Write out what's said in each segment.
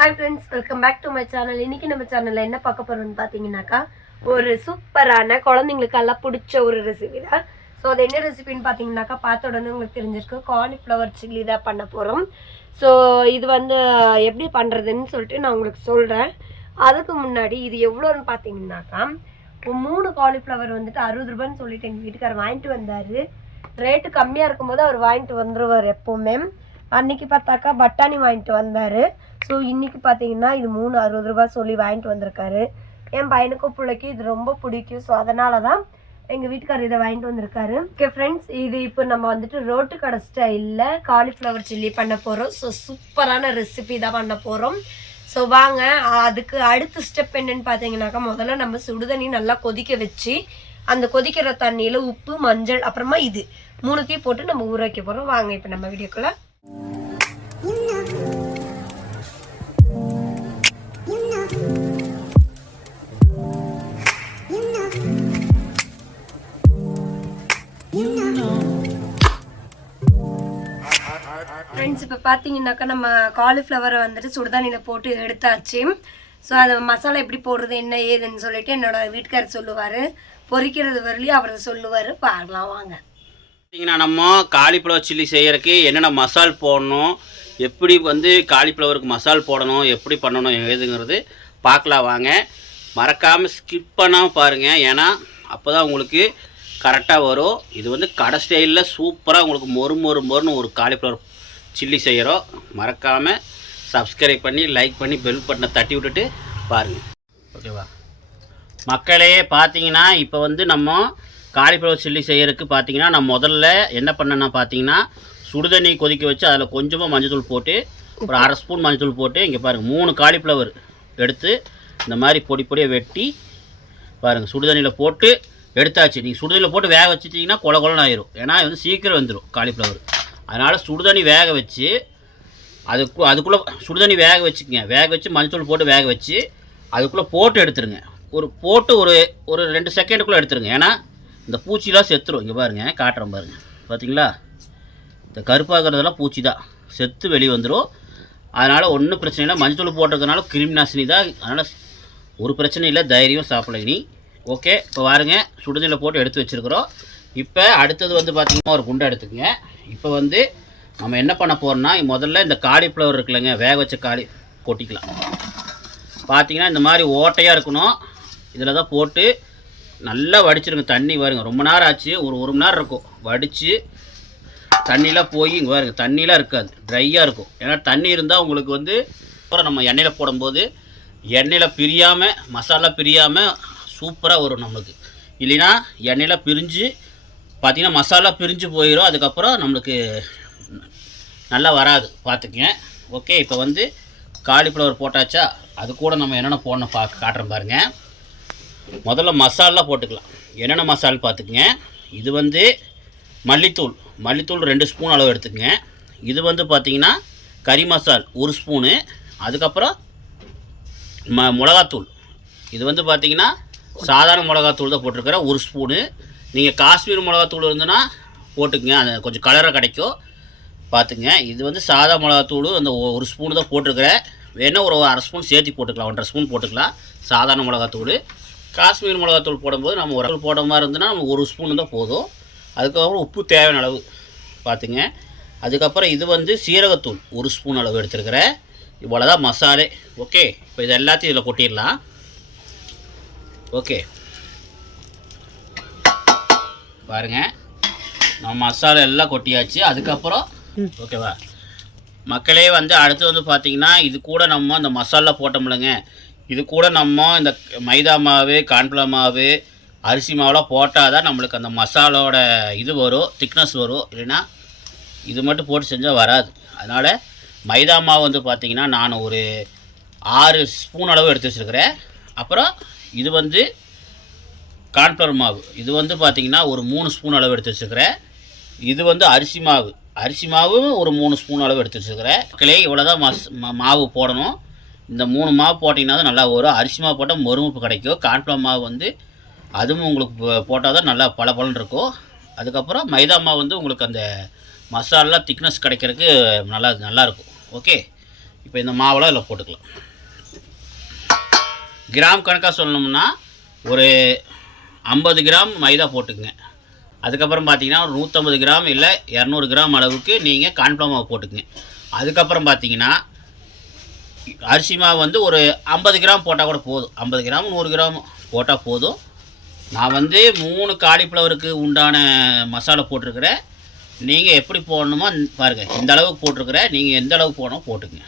Hi friends, welcome back to my channel. இன்னைக்கு நம்ம சேனல்ல என்ன பார்க்க போறோம்னு பாத்தீங்கன்னாக்கா ஒரு சூப்பரான குழந்தைங்களுக்கு எல்லாம் பிடிச்ச ஒரு ரெசிபி தான். ஸோ அது என்ன ரெசிபின்னு பார்த்தீங்கன்னாக்கா பார்த்த உடனே உங்களுக்கு தெரிஞ்சிருக்கு, காலிஃப்ளவர் சில்லி தான் பண்ண போகிறோம். ஸோ இது வந்து எப்படி பண்ணுறதுன்னு சொல்லிட்டு நான் உங்களுக்கு சொல்கிறேன். அதுக்கு முன்னாடி இது எவ்வளோன்னு பார்த்தீங்கன்னாக்கா 3 காலிஃப்ளவர் வந்துட்டு 60 ரூபான்னு சொல்லிட்டு எங்கள் வீட்டுக்காரர் வாங்கிட்டு வந்தார். ரேட்டு கம்மியாக இருக்கும்போது அவர் வாங்கிட்டு வந்துடுவார் எப்போவுமே. அன்றைக்கி பார்த்தாக்கா பட்டாணி வாங்கிட்டு வந்தார். ஸோ இன்றைக்கி பார்த்தீங்கன்னா இது 60 ரூபா சொல்லி வாங்கிட்டு வந்திருக்காரு. என் பையனுக்கும் பிள்ளைக்கு இது ரொம்ப பிடிக்கும். ஸோ அதனால தான் எங்கள் வீட்டுக்காரர் இதை வாங்கிட்டு வந்திருக்காரு. ஓகே ஃப்ரெண்ட்ஸ், இது இப்போ நம்ம வந்துட்டு ரோட்டு கடை ஸ்டைலில் காலிஃப்ளவர் சில்லி பண்ண போகிறோம். ஸோ சூப்பரான ரெசிபி தான் பண்ண போகிறோம். ஸோ வாங்க, அதுக்கு அடுத்த ஸ்டெப் என்னென்னு பார்த்தீங்கன்னாக்கா முதல்ல நம்ம சுடுதண்ணி நல்லா கொதிக்க வச்சு அந்த கொதிக்கிற தண்ணியில் உப்பு, மஞ்சள், அப்புறமா இது 3த்தையும் போட்டு நம்ம ஊற வைக்க போகிறோம். வாங்க இப்போ நம்ம வீடியோக்குள்ள. ஃப்ரெண்ட்ஸ், இப்போ பார்த்தீங்கன்னாக்கா நம்ம காலிஃப்ளவரை வந்துட்டு சுடுதண்ணியில் போட்டு எடுத்தாச்சு. ஸோ அந்த மசாலா எப்படி போடுறது என்ன ஏதுன்னு சொல்லிட்டு என்னோட வீட்டுக்காரர் சொல்லுவார். பொரிக்கிறது வரலையும் அவர் சொல்லுவார். பார்க்கலாம் வாங்க. பார்த்தீங்கன்னா நம்ம காலிஃப்ளவர் சில்லி செய்கிறதுக்கு என்னென்ன மசால் போடணும், எப்படி வந்து காலிஃப்ளவருக்கு மசால் போடணும், எப்படி பண்ணணும் ஏதுங்கிறது பார்க்கலாம் வாங்க. மறக்காமல் ஸ்கிப் பண்ணாமல் பாருங்கள், ஏன்னா அப்போ தான் உங்களுக்கு கரெக்டாக வரும். இது வந்து கடை ஸ்டைலில் சூப்பராக உங்களுக்கு மொறுன்னு ஒரு காலிஃப்ளவர் சில்லி செய்கிறோம். மறக்காமல் சப்ஸ்கிரைப் பண்ணி லைக் பண்ணி பெல் பட்டனை தட்டி விட்டுட்டு பாருங்கள். ஓகேவா மக்களே? பார்த்தீங்கன்னா இப்போ வந்து நம்ம காலிஃப்ளவர் சில்லி செய்கிறதுக்கு பார்த்தீங்கன்னா நான் முதல்ல என்ன பண்ணேன்னா பார்த்தீங்கன்னா சுடுதண்ணி கொதிக்க வச்சு அதில் கொஞ்சமாக மஞ்சள் போட்டு ஒரு 1/2 ஸ்பூன் மஞ்சள் போட்டு இங்கே பாருங்கள் 3 காலிஃப்ளவர் எடுத்து இந்த மாதிரி பொடி பொடியாக வெட்டி பாருங்கள் சுடுதண்ணியில் போட்டு எடுத்தாச்சு. நீங்கள் சுடுதண்ணியில் போட்டு வேக வச்சுட்டிங்கன்னா கொலன்னு ஆயிரும். ஏன்னா வந்து சீக்கிரம் வந்துடும் காலிஃப்ளவர். அதனால் சுடுதண்ணி வேக வச்சு அதுக்குள்ளே சுடுதண்ணி வேக வச்சுக்கங்க. வேக வச்சு மஞ்சள் போட்டு வேக வச்சு அதுக்குள்ளே போட்டு எடுத்துருங்க. ஒரு 2 செகண்டுக்குள்ளே எடுத்துருங்க. ஏன்னா இந்த பூச்சிலாம் செத்துரும். இங்கே பாருங்கள், காட்டுறேன் பாருங்கள். பார்த்தீங்களா, இந்த கருப்பாகிறதெல்லாம் பூச்சி தான், செத்து வெளியே வந்துடும். அதனால் ஒன்றும் பிரச்சனை இல்லை. மஞ்சள் போட்டிருக்கனால கிருமி நாசினி தான். அதனால் ஒரு பிரச்சனை இல்லை, தைரியம் சாப்பிடல நீ. ஓகே, இப்போ பாருங்க சுடுதண்ணியில் போட்டு எடுத்து வச்சுருக்குறோம். இப்போ அடுத்தது வந்து பார்த்திங்கன்னா ஒரு குண்டை எடுத்துக்கங்க. இப்போ வந்து நம்ம என்ன பண்ண போகிறோம்னா முதல்ல இந்த காலிஃப்ளவர் இருக்குல்லங்க, வேக வச்ச காலி கொட்டிக்கலாம். பார்த்திங்கன்னா இந்த மாதிரி ஓட்டையாக இருக்கணும். இதில் தான் போட்டு நல்லா வடிச்சிருங்க. தண்ணி பாருங்க, ரொம்ப நேரம் ஆச்சு, ஒரு மணி நேரம் இருக்கும் வடித்து. தண்ணியெலாம் போய் இங்கே பாருங்க, தண்ணியெலாம் இருக்காது, ட்ரையாக இருக்கும். ஏன்னா தண்ணி இருந்தால் உங்களுக்கு வந்து அப்புறம் நம்ம எண்ணெயில் போடும்போது எண்ணெயில் பிரியாமல் மசாலா பிரியாமல் சூப்பராக வரும் நம்மளுக்கு. இல்லைன்னா எண்ணெயில் பிரிஞ்சு பார்த்திங்கன்னா மசாலா பிரிஞ்சு போயிடும். அதுக்கப்புறம் நம்மளுக்கு நல்லா வராது, பார்த்துக்குங்க. ஓகே, இப்போ வந்து காலிஃப்ளவர் போட்டாச்சா, அது கூட நம்ம என்னென்ன போடணும் காட்டுறேன் பாருங்கள். முதல்ல மசாலா போட்டுக்கலாம். என்னென்ன மசாலா பார்த்துக்குங்க. இது வந்து மல்லித்தூள் 2 ஸ்பூன் அளவு எடுத்துக்கங்க. இது வந்து பார்த்திங்கன்னா கறி மசால் 1 ஸ்பூனு. அதுக்கப்புறம் மிளகாத்தூள், இது வந்து பார்த்திங்கன்னா சாதாரண மிளகாத்தூள் தான் போட்டிருக்கிறேன் 1 ஸ்பூனு. நீங்கள் காஷ்மீர் மிளகாத்தூள் இருந்துன்னா போட்டுக்குங்க, அது கொஞ்சம் கலராக கிடைக்கும், பார்த்துங்க. இது வந்து சாதா மிளகாத்தூள் அந்த 1 ஸ்பூனு தான் போட்டிருக்கிறேன். வேணால் ஒரு 1/2 ஸ்பூன் சேர்த்து போட்டுக்கலாம், 1.5 ஸ்பூன் போட்டுக்கலாம் சாதாரண மிளகாத்தூள். காஷ்மீர் மிளகாத்தூள் போடும்போது நம்ம ஒரு அளவு போட மாதிரி இருந்ததுன்னா நம்ம 1 ஸ்பூன் தான் போதும். அதுக்கப்புறம் உப்பு தேவையான அளவு பார்த்துங்க. அதுக்கப்புறம் இது வந்து சீரகத்தூள் 1 ஸ்பூன் அளவு எடுத்துருக்கிறேன். இவ்வளோ தான் மசாலே. ஓகே, இப்போ இது எல்லாத்தையும் இதில் கொட்டிடலாம். ஓகே பாருங்கள், நம்ம மசாலா எல்லாம் கொட்டியாச்சு. அதுக்கப்புறம் ஓகேவா மக்களே, வந்து அடுத்து வந்து பார்த்திங்கன்னா இது கூட நம்ம இந்த மசாலா போட்டோம்லங்க, இது கூட நம்ம இந்த மைதா மாவு, கார்ன்ஃப்ளவர் மாவு, அரிசி மாவுலாம் போட்டால் தான் நம்மளுக்கு அந்த மசாலோட இது வரும், திக்னஸ் வரும். இல்லைன்னா இது மட்டும் போட்டு செஞ்சால் வராது. அதனால் மைதா மாவு வந்து பார்த்திங்கன்னா நான் ஒரு 6 ஸ்பூன் அளவு எடுத்து வச்சுருக்கிறேன். அப்புறம் இது வந்து கார்ன்ஃப்ளவர் மாவு, இது வந்து பார்த்திங்கன்னா ஒரு 3 ஸ்பூன் அளவு எடுத்து வச்சுருக்கிறேன். இது வந்து அரிசி மாவு ஒரு 3 ஸ்பூன் அளவு எடுத்து வச்சுருக்கிறேன். மக்களே, இவ்வளோ தான் மாவு போடணும். இந்த 3 மாவு போட்டிங்கன்னா தான் நல்லா வரும். அரிசி மாவு போட்டால் மொறுமுப்பு கிடைக்கும். கார்ன்ஃப்ளவர் மாவு வந்து அதுவும் உங்களுக்கு போட்டால் தான் நல்லா பளபளன்னு இருக்கும். அதுக்கப்புறம் மைதா மாவு வந்து உங்களுக்கு அந்த மசாலா திக்னஸ் கிடைக்கிறதுக்கு நல்லாயிருக்கும். ஓகே, இப்போ இந்த மாவெல்லாம் இதில் போட்டுக்கலாம். கிராம் கணக்காக சொல்லணும்னா ஒரு 50 கிராம் மைதா போட்டுக்குங்க. அதுக்கப்புறம் பார்த்தீங்கன்னா ஒரு 150 கிராம் இல்லை 200 கிராம் அளவுக்கு நீங்கள் கார்ன்ஃப்ளவர் மாவு போட்டுக்குங்க. அதுக்கப்புறம் பார்த்தீங்கன்னா அரிசி மாவு வந்து ஒரு 50 கிராம் போட்டால் கூட போதும். 50 கிராம் 100 கிராம் போட்டால் போதும். நான் வந்து 3 காலிஃப்ளவருக்கு உண்டான மசாலா போட்டிருக்கிறேன். நீங்கள் எப்படி போடணுமோ பாருங்கள், இந்த அளவுக்கு போட்டிருக்கிறேன். நீங்கள் எந்த அளவுக்கு போடணும் போட்டுக்குங்க.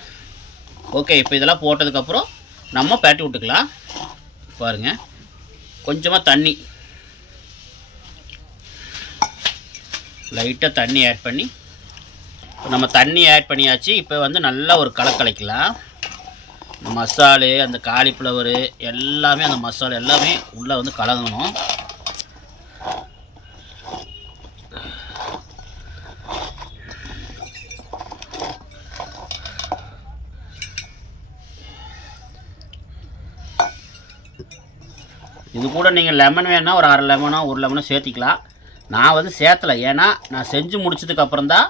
ஓகே, இப்போ இதெல்லாம் போட்டதுக்கப்புறம் நம்ம பேட்டி விட்டுக்கலாம். பாருங்கள், கொஞ்சமாக தண்ணி, லைட்டாக தண்ணி ஆட் பண்ணி, நம்ம தண்ணி ஆட் பண்ணியாச்சு. இப்போ வந்து நல்லா ஒரு கலக்கலாம். மசாலு, அந்த காலிஃப்ளவரு எல்லாமே, அந்த மசாலா எல்லாமே உள்ளே வந்து கலங்கணும். இது கூட நீங்கள் லெமன் வேணால் ஒரு 1/2 லெமனோ 1 லெமனோ சேர்த்திக்கலாம். நான் வந்து சேர்த்தலை, ஏன்னா நான் செஞ்சு முடிச்சதுக்கப்புறம் தான்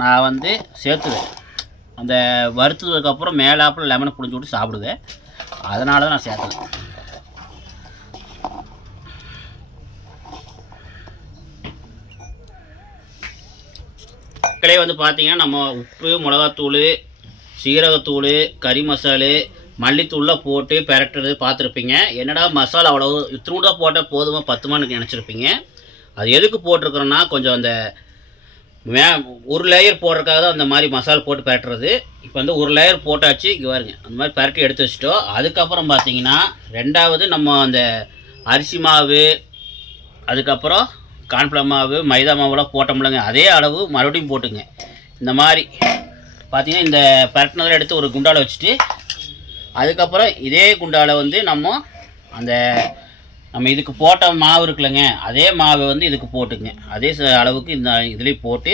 நான் வந்து சேர்த்துவேன். அந்த வறுத்ததுக்கப்புறம் மேலாப்பில் லெமனை புழிஞ்சு விட்டு சாப்பிடுவேன். அதனால தான் நான் சேர்த்தலை. மக்களே வந்து பார்த்தீங்கன்னா நம்ம உப்பு, மிளகாத்தூள், சீரகத்தூள், கறி மசாலு, மல்லித்தூள்லாம் போட்டு பெரட்டுறது பார்த்துருப்பீங்க. என்னடா மசாலா அவ்வளோ இத்தினூடாக போட்டால் போதுமா 10 நினச்சிருப்பீங்க. அது எதுக்கு போட்டிருக்கிறோன்னா கொஞ்சம் அந்த ஒரு லேயர் போடுறதுக்காக தான் அந்த மாதிரி மசாலா போட்டு பெரட்டுறது. இப்போ வந்து ஒரு லேயர் போட்டாச்சு. இங்கே பாருங்க, அந்த மாதிரி பெரட்டி எடுத்து வச்சிட்டோம். அதுக்கப்புறம் பார்த்தீங்கன்னா ரெண்டாவது நம்ம அந்த அரிசி மாவு, அதுக்கப்புறம் கார்ன்ஃப்ளவர் மாவு, மைதா மாவுலாம் போட்டோம்லங்க, அதே அளவு மறுபடியும் போட்டுங்க. இந்த மாதிரி பார்த்தீங்கன்னா இந்த பெரட்டினதில் எடுத்து ஒரு குண்டாவில் வச்சுட்டு, அதுக்கப்புறம் இதே குண்டாவில் வந்து நம்ம இதுக்கு போட்ட மாவு இருக்குல்லங்க, அதே மாவை வந்து இதுக்கு போட்டுங்க. அதே அளவுக்கு இந்த இதுலேயும் போட்டு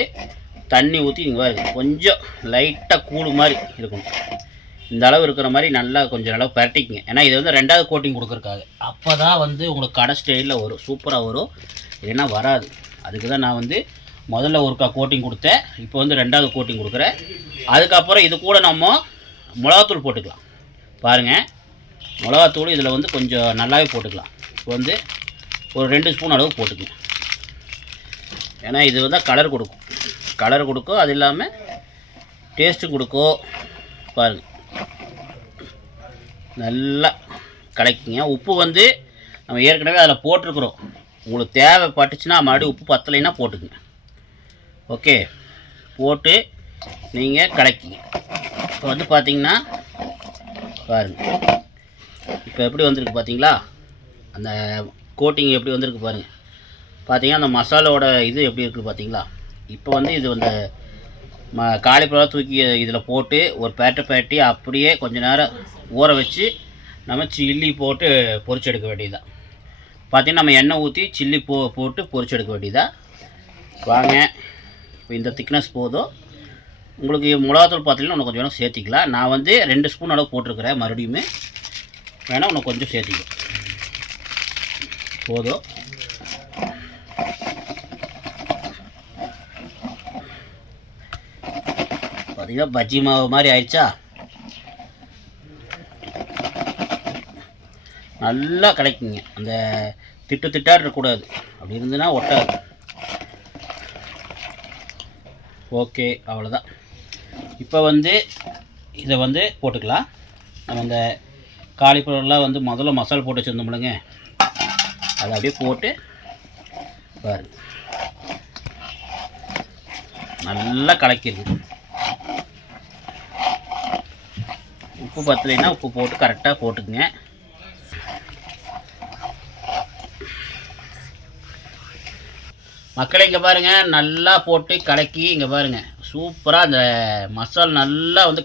தண்ணி ஊற்றி இங்கே பாருங்க, கொஞ்சம் லைட்டாக கூழு மாதிரி இருக்கணும். இந்த அளவு இருக்கிற மாதிரி நல்லா கொஞ்சம் அளவு பரட்டிக்குங்க. ஏன்னா இது வந்து 2வது கோட்டிங் கொடுக்குறக்காக. அப்போ தான் வந்து உங்களுக்கு கடை ஸ்டைலில் வரும், சூப்பராக வரும். இல்லைன்னா வராது. அதுக்கு தான் நான் வந்து முதல்ல ஒருக்கா கோட்டிங் கொடுத்தேன். இப்போ வந்து 2வது கோட்டிங் கொடுக்குறேன். அதுக்கப்புறம் இது கூட நம்ம மிளகாத்தூள் போட்டுக்கலாம். பாருங்கள், மிளகாத்தூள் இதில் வந்து கொஞ்சம் நல்லாவே போட்டுக்கலாம். இப்போ வந்து ஒரு 2 ஸ்பூன் அளவு போட்டுக்கலாம். ஏன்னா இது வந்து கலர் கொடுக்கும், அது இல்லாமல் டேஸ்ட்டும் கொடுக்கும். பாருங்கள், நல்லா கலக்கிங்க. உப்பு வந்து நம்ம ஏற்கனவே அதில் போட்டிருக்குறோம். உங்களுக்கு தேவைப்பட்டுச்சுன்னா மறுபடியும் உப்பு பத்தலைன்னா போட்டுக்குங்க. ஓகே, போட்டு நீங்கள் கலக்கிங்க. இப்போ வந்து பார்த்தீங்கன்னா பாருங்கள், இப்போ எப்படி வந்திருக்கு பார்த்தீங்களா? அந்த கோட்டிங் எப்படி வந்திருக்கு பாருங்கள். பார்த்தீங்கன்னா அந்த மசாலோட இது எப்படி இருக்குது பார்த்தீங்களா? இப்போ வந்து இது வந்து காலிஃப்ளவர் தூக்கி இதில் போட்டு ஒரு பேட்டி அப்படியே கொஞ்சம் நேரம் ஊற வச்சு நம்ம சில்லி போட்டு பொரிச்சு எடுக்க வேண்டியதுதான். பார்த்தீங்கன்னா நம்ம எண்ணெய் ஊற்றி சில்லி போட்டு பொரிச்சு எடுக்க வேண்டியதா. வாங்க, இப்போ இந்த திக்னஸ் போதும். உங்களுக்கு மிளகாத்தூள் பார்த்தீங்கன்னா இன்னும் கொஞ்சம் வேணும் சேர்த்திக்கலாம். நான் வந்து 2 ஸ்பூன் அளவு போட்டிருக்கிறேன். மறுபடியும் வேணால் இன்னும் கொஞ்சம் சேர்த்திக்கலாம், போதும். பார்த்தீங்கன்னா பஜ்ஜி மாவு மாதிரி ஆயிடுச்சா? நல்லா கிடைக்குங்க. அந்த திட்டாக இருக்கக்கூடாது, அப்படி இருந்துன்னா ஒட்டாது. ஓகே, அவ்வளோதான். இப்போ வந்து இதை வந்து போட்டுக்கலாம். நம்ம இந்த காலிஃப்ளவர்லாம் வந்து முதல்ல மசாலா போட்டு வச்சுருந்தோம்லங்க, அதை அப்படியே போட்டு பாருங்க, நல்லா கலக்கிடுது. உப்பு பத்தலைன்னா உப்பு போட்டு கரெக்டாக போட்டுக்குங்க. மக்களே இங்கே பாருங்கள், நல்லா போட்டு கலக்கி இங்கே பாருங்கள், சூப்பராக அந்த மசாலா நல்லா வந்து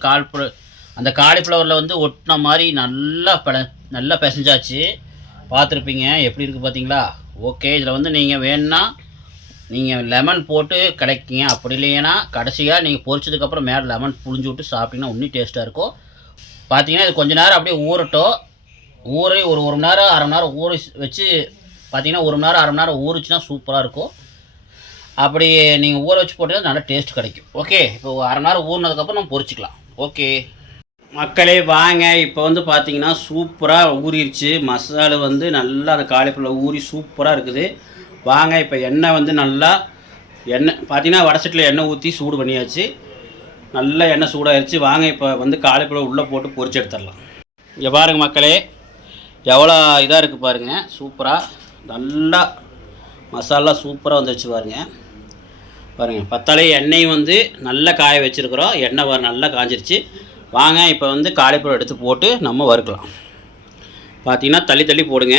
அந்த காலிஃப்ளவரில் வந்து ஒட்டின மாதிரி நல்லா பிசைஞ்சாச்சு. பார்த்துருப்பீங்க எப்படி இருக்குது பார்த்தீங்களா? ஓகே, இதில் வந்து நீங்கள் வேணுன்னா நீங்கள் லெமன் போட்டு கலக்கிங்க. அப்படி இல்லைன்னா கடைசியாக நீங்கள் பொரிச்சதுக்கப்புறம் மேலே லெமன் புழிஞ்சு விட்டு சாப்பிட்டீங்கன்னா இன்னும் டேஸ்ட்டாக இருக்கும். பார்த்தீங்கன்னா இது கொஞ்சம் நேரம் அப்படியே ஊறட்டும். ஊறி ஒரு மணி நேரம் 1/2 மணி நேரம் ஊற வச்சு பார்த்தீங்கன்னா 1 மணி நேரம் 1/2 மணி நேரம் ஊறிச்சுன்னா சூப்பராக இருக்கும். அப்படி நீங்கள் ஊற வச்சு போட்டீங்கன்னா நல்லா டேஸ்ட் கிடைக்கும். ஓகே, இப்போ 1/2 மணி நேரம் ஊறினதுக்கப்புறம் நம்ம பொரிச்சிக்கலாம். ஓகே மக்களே வாங்க, இப்போ வந்து பார்த்தீங்கன்னா சூப்பராக ஊறிடுச்சு. மசாலா வந்து நல்லா அந்த காலிஃப்ளவர் ஊறி சூப்பராக இருக்குது. வாங்க இப்போ எண்ணெய் வந்து நல்லா பார்த்தீங்கன்னா வடசட்டியில் எண்ணெய் ஊற்றி சூடு பண்ணியாச்சு. நல்லா எண்ணெய் சூடாகிடுச்சு. வாங்க இப்போ வந்து காலிஃப்ளவர் உள்ளே போட்டு பொரிச்சு எடுத்துடலாம். இங்கே பாருங்கள் மக்களே, எவ்வளோ இதாக இருக்குது பாருங்கள். சூப்பராக நல்லா மசாலா சூப்பராக வந்துடுச்சு பாருங்கள். பத்தாலே எண்ணெயும் வந்து நல்லா காய வச்சுருக்குறோம். எண்ணெய் நல்லா காஞ்சிருச்சு. வாங்க இப்போ வந்து காலிஃப்ளவர் எடுத்து போட்டு நம்ம வறுக்கலாம். பார்த்தீங்கன்னா தள்ளி தள்ளி போடுங்க.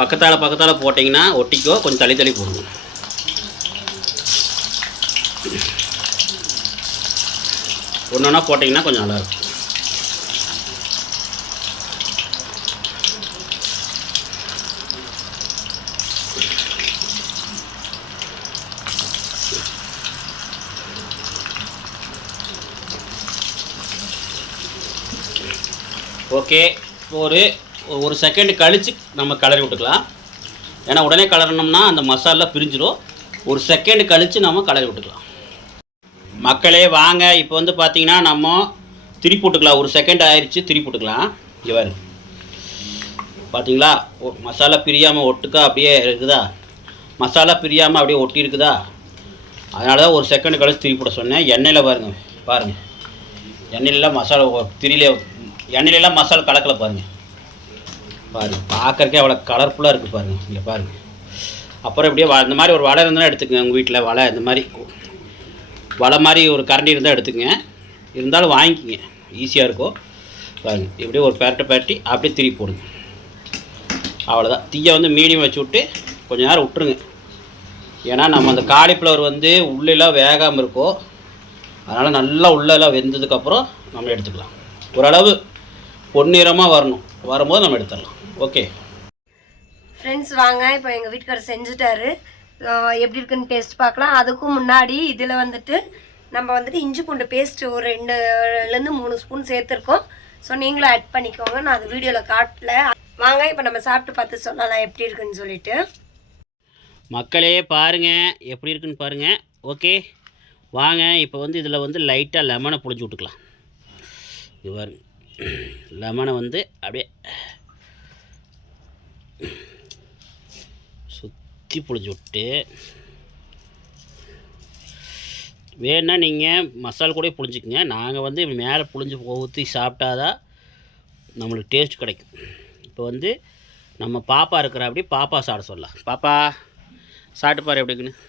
பக்கத்தால் போட்டிங்கன்னா ஒட்டிக்கோ. கொஞ்சம் தள்ளி தள்ளி போடுங்க. ஒன்று ஒன்றா போட்டிங்கன்னா கொஞ்சம் நல்லாயிருக்கும். ஓகே, ஒரு செகண்ட் கழித்து நம்ம கலரி விட்டுக்கலாம். ஏன்னா உடனே கலரணும்னா அந்த மசாலா பிரிஞ்சிடும். ஒரு செகண்ட் கழித்து நம்ம கலரி விட்டுக்கலாம். மக்களே வாங்க, இப்போ வந்து பார்த்திங்கன்னா நம்ம திருப்பி விட்டுக்கலாம். ஒரு செகண்ட் ஆயிடுச்சு, திருப்பி விட்டுக்கலாம். இவர் பார்த்தீங்களா, மசாலா பிரியாமல் ஒட்டுக்கா அப்படியே இருக்குதா? மசாலா பிரியாமல் அப்படியே ஒட்டி இருக்குதா? அதனால தான் ஒரு செகண்ட் கழித்து திருப்பி விட சொன்னேன். எண்ணெயில் பாருங்கள் எண்ணெயிலலாம் மசாலா எண்ணெயிலலாம் மசாலா கலக்கலை பாருங்கள். பார்க்கறக்கே அவ்வளோ கலர்ஃபுல்லாக இருக்குது பாருங்கள். இங்கே பாருங்கள். அப்புறம் இப்படியே இந்த மாதிரி ஒரு வலை இருந்தாலும் எடுத்துக்கங்க. உங்கள் வீட்டில் வலை, இந்த மாதிரி வலை மாதிரி ஒரு கரண்டி இருந்தால் எடுத்துக்கங்க. இருந்தாலும் வாங்கிக்கிங்க, ஈஸியாக இருக்கும். பாருங்கள், இப்படியே ஒரு பெரட்டி அப்படியே திருப்பி போடுங்க. அவ்வளோதான். தீயை வந்து மீடியம் வச்சு விட்டு கொஞ்சம் நேரம் விட்டுருங்க. ஏன்னா நம்ம அந்த காலிஃப்ளவர் வந்து உள்ளெல்லாம் வேகாமல் இருக்கும். அதனால் நல்லா உள்ளெல்லாம் வெந்ததுக்கப்புறம் நம்ம எடுத்துக்கலாம். ஓரளவு பொன்னிறமாக வரும்போது நம்ம எடுத்துடலாம். ஓகே ஃப்ரெண்ட்ஸ், வாங்க இப்போ எங்கள் வீட்டுக்காரர் செஞ்சுட்டாரு. எப்படி இருக்குன்னு டேஸ்ட் பார்க்கலாம். அதுக்கும் முன்னாடி இதில் வந்துட்டு நம்ம வந்துட்டு இஞ்சி பூண்டு பேஸ்ட் ஒரு 2லேருந்து 3 ஸ்பூன் சேர்த்துருக்கோம். ஸோ நீங்களும் ஆட் பண்ணிக்கோங்க. நான் அது வீடியோவில் காட்டல. வாங்க இப்போ நம்ம சாப்பிட்டு பார்த்து சொல்லலாம் எப்படி இருக்குன்னு சொல்லிட்டு. மக்களே பாருங்கள், எப்படி இருக்குன்னு பாருங்கள். ஓகே வாங்க, இப்போ வந்து இதில் வந்து லைட்டாக லெமனை புழிஞ்சு விட்டுக்கலாம். இது பாருங்க, லெமனை வந்து அப்படியே சுற்றி புழிஞ்சு விட்டு, வேணுன்னா நீங்கள் மசாலா கூட புழிஞ்சிக்கங்க. நாங்கள் வந்து மேலே புழிஞ்சு ஊற்றி சாப்பிட்டாதான் நம்மளுக்கு டேஸ்ட் கிடைக்கும். இப்போ வந்து நம்ம பாப்பா இருக்கிற அப்படி பாப்பா சாப்பிட சொல்லலாம். பாப்பா சாப்பிட்டு பாரு எப்படி இருக்குன்னு.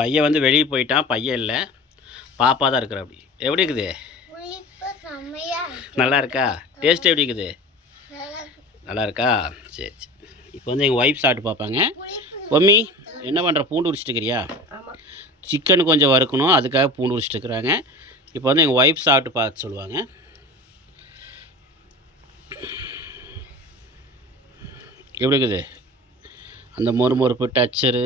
பையன் வந்து வெளியே போயிட்டான், பையன் இல்லை, பாப்பா தான் இருக்கிற அப்படி. எப்படி இருக்குது? நல்லா இருக்கா? டேஸ்ட் எப்படி இருக்குது? நல்லா இருக்கா? சரி சரி. இப்போ வந்து எங்கள் ஒய்ஃப் சாப்பிட்டு பார்ப்பாங்க. மம்மி என்ன பண்ணுற, பூண்டு உரிச்சிட்டு இருக்கிறியா? சிக்கன் கொஞ்சம் வறுக்கணும், அதுக்காக பூண்டு உரிச்சிட்டு இருக்கிறாங்க. இப்போ வந்து எங்கள் ஒய்ஃப் சாப்பிட்டு பார்த்து சொல்லுவாங்க. எப்படி இருக்குது? அந்த மொறுமொறுப்பு டச்சரு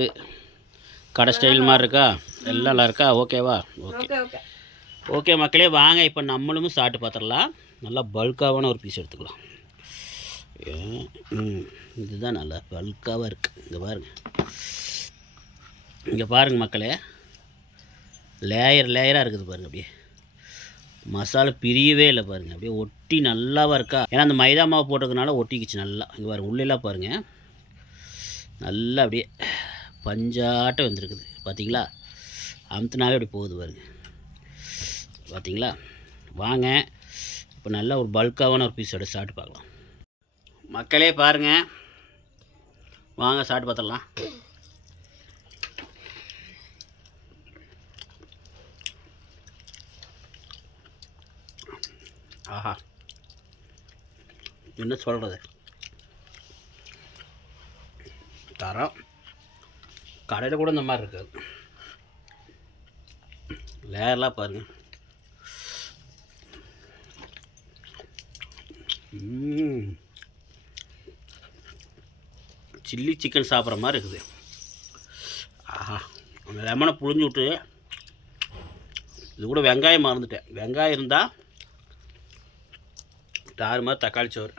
கடை ஸ்டைல் மாதிரி இருக்கா? எல்லாம் நல்லா இருக்கா? ஓகேவா? ஓகே மக்களே வாங்க, இப்போ நம்மளும் சாப்பிட்டு பார்த்துடலாம். நல்லா பல்காவான ஒரு பீஸ் எடுத்துக்கலாம். இதுதான் நல்லா பல்காவாக இருக்குது. இங்கே பாருங்கள் மக்களே, லேயராக இருக்குது பாருங்கள். அப்படியே மசாலா பிரியவே இல்லை பாருங்கள். அப்படியே ஒட்டி நல்லாவாக இருக்கா? ஏன்னா அந்த மைதா மாவு போட்டதுனால ஒட்டிக்கிச்சு நல்லா. இங்கே பாருங்கள், உள்ளெல்லாம் பாருங்கள் நல்லா அப்படியே பஞ்சாட்டம் வந்துருக்குது. பார்த்தீங்களா? அமுத்துனாவே அப்படி போகுது பாருங்க. பார்த்தீங்களா? வாங்க இப்போ நல்லா ஒரு பல்காவான ஒரு பீஸ் எடுத்து சாப்பிட்டு பார்க்கலாம். மக்களே பாருங்கள், வாங்க சாப்பிட்டு பார்த்துடலாம். ஆஹா, என்ன சொல்கிறது, தரம். கடையில் கூட இந்த மாதிரி இருக்காது. லேயர்லாம் பாருங்கள். சில்லி சிக்கன் சாப்பிட்ற மாதிரி இருக்குது. ஆஹா, அந்த லெமனை புழிஞ்சு விட்டு, இது கூட வெங்காயம் மறந்துட்டேன். வெங்காயம் இருந்தால் தாறு மாதிரி தக்காளி சோறு.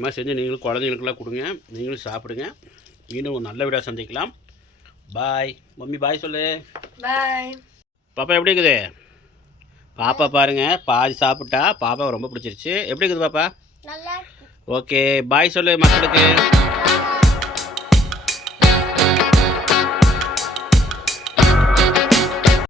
இந்த மாதிரி செஞ்சு நீங்களும் குழந்தைங்களுக்கெல்லாம் கொடுங்க, நீங்களும் சாப்பிடுங்க. மீண்டும் ஒரு நல்ல வீடியோ சந்திக்கலாம். பாய். மம்மி பாய் சொல்லு. பாய். பாப்பா எப்படி இருக்குது? பாப்பா பாருங்கள் பாதி சாப்பிட்டா. பாப்பா ரொம்ப பிடிச்சிருச்சு. எப்படி இருக்குது பாப்பா? நல்லா ஓகே பாய் சொல்லு மக்களுக்கு.